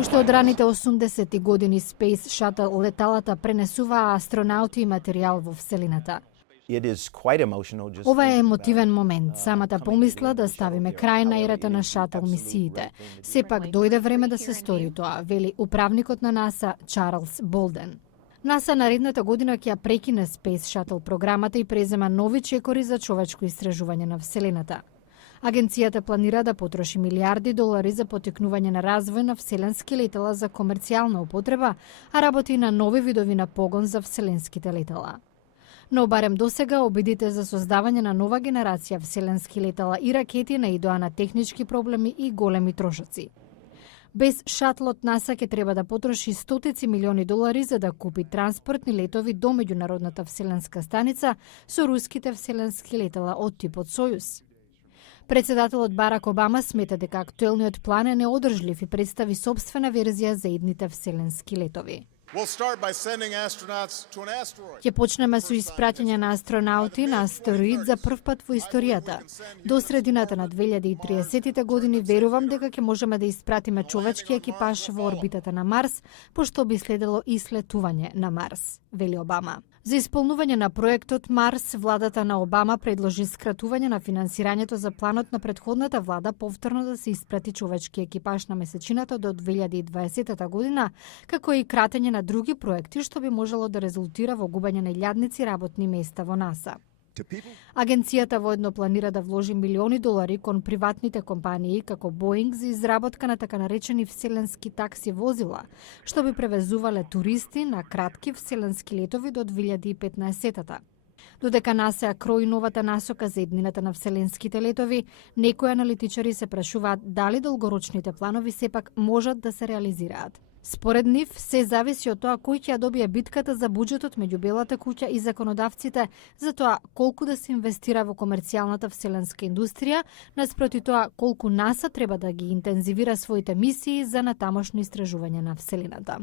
Уште од раните 80-ти години Space Shuttle леталата пренесуваа астронаути и материјал во вселината. Ова е емотивен момент. Самата помисла да ставиме крај на ерата на шатл мисиите. Сепак дојде време да се стори тоа, вели управникот на НАСА Чарлс Болден. НАСА наредната година ќе ја прекине Space Shuttle програмата и презема нови чекори за човечко истражување на вселената. Агенцијата планира да потроши милиарди долари за потекнување на развој на вселенски летала за комерцијална употреба, а работи на нови видови на погон за вселенските летала. Но барем досега обидите за создавање на нова генерација вселенски летала и ракети наидоа на технички проблеми и големи трошоци. Без шатлот НАСА ќе треба да потроши стотици милиони долари за да купи транспортни летови до меѓународната вселенска станица со руските вселенски летала од типот Сојуз. Председателот Барак Обама смета дека актуелниот план е неодржлив и представи сопствена верзија за идните вселенски летови. Ќе почнеме со испраќање на астронаути на астероид за прв пат во историјата. До средината на 2030-тите години верувам дека ќе можеме да испратиме човечки екипаж во орбитата на Марс, пошто би следело и слетување на Марс, вели Обама. За исполнување на проектот Марс, владата на Обама предложи скратување на финансирањето за планот на претходната влада повторно да се испрати човечки екипаж на месечината до 2020 година, како и кратење на други проекти што би можело да резултира во губење на илјадници работни места во НАСА. Агенцијата воедно планира да вложи милиони долари кон приватните компании како Боинг за изработка на така наречени вселенски такси возила, што би превезувале туристи на кратки вселенски летови до 2015-та. Додека НАСА ја крои новата насока за иднината на вселенските летови, некои аналитичари се прашуваат дали долгорочните планови сепак можат да се реализираат. Според нив, се зависи од тоа кој ќе ја добие битката за буџетот меѓу Белата куќа и законодавците, за тоа колку да се инвестира во комерцијалната вселенска индустрија, наспроти тоа колку НАСА треба да ги интензивира своите мисии за натамошно истражување на вселената.